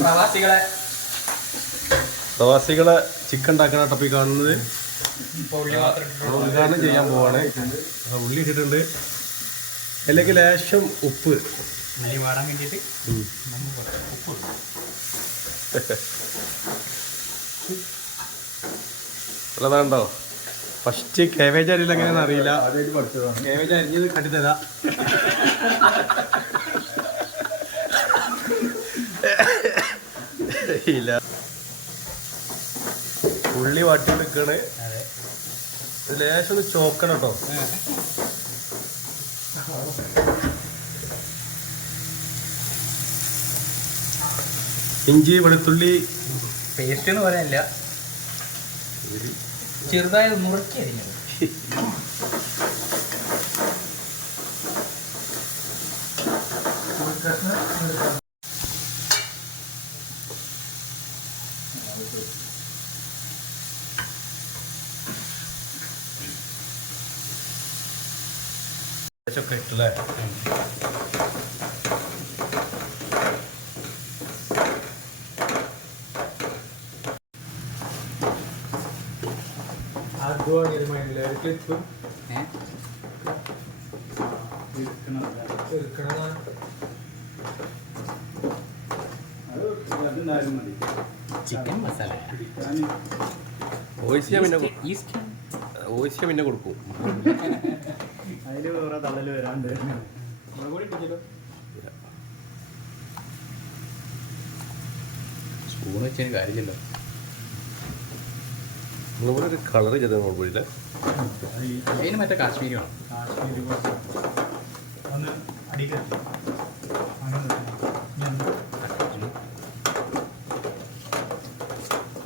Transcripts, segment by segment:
പ്രവാസികളെ. പ്രവാസികളെ ചിക്കൻ ഉണ്ടാക്കുന്ന ടപ്പി കാണുന്നത്. ഉദ്ഘാടനം ചെയ്യാൻ പോവാണ്. ഉള്ളി ഇട്ടിട്ടുണ്ട്. അല്ലെങ്കിൽ ലേശം ഉപ്പ്. ഉള്ളി വാടാൻ വേണ്ടിയിട്ട് ഉം. ഉപ്പ് ഇടും. ഉള്ളതാണ്ടോ ഫസ്റ്റ് കേവേജ് അരിയില്ല എങ്ങനെയാണെന്ന് അറിയില്ല. കേവേജ് അരിഞ്ഞത് കണ്ടിത്തരാ ഇല്ല. ഉള്ളി വാട്ടി എടുക്കണ്. ലേശം ഒന്ന് ചോക്കണം കേട്ടോ. ഇഞ്ചി വെളുത്തുള്ളി. പേസ്റ്റ് എന്ന് പറയാനില്ല. ചെറുതായത് നുറുക്കി അരിഞ്ഞത് ലേശമൊക്കെ ഇട്ടല്ലേ ഏഹ് അതുണ്ടായാലും മതി. ചിക്കൻ മസാല വോയിസ് പിന്നെ ഞാൻ പിന്നെ കൊടുക്കും. അതിൽ വേറെ തള്ളൽ വരാണ്ട്. സ്പൂൺ വെച്ചതിന് കാര്യമില്ലല്ലോ. നിങ്ങളുടെ ഒരു കളർ ചെയ്ത് കുഴപ്പമില്ല അതിന് മറ്റേ കാശ്മീരി വേണം. കാശ്മീരി കുറച്ച് ഒന്ന് അടിക്കരുത്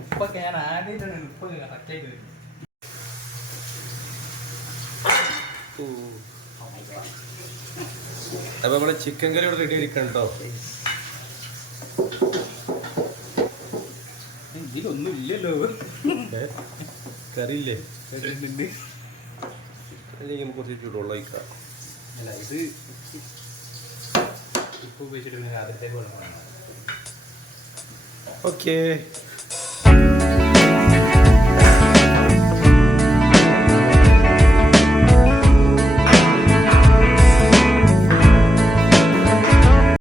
ഉപ്പൊക്കെ ഞാൻ ആദ്യമായിട്ടാണ് ഉപ്പ് കറക്റ്റായിട്ട് അപ്പൊ നമ്മളെ ചിക്കൻ കറി ഇവിടെ റെഡി ആയിരിക്കണ്ടോ ഇതിലൊന്നും ഇല്ലല്ലോ. കറി ഇല്ലേ ഉണ്ട് അല്ലെങ്കിൽ നമുക്ക് കുറച്ച് ചൂടുള്ള അല്ല ഇത് ഉപ്പ് ഉപയോഗിച്ചിട്ടുണ്ടെങ്കിൽ അതിലത്തേക്ക് വെള്ളം വേണം ഓക്കേ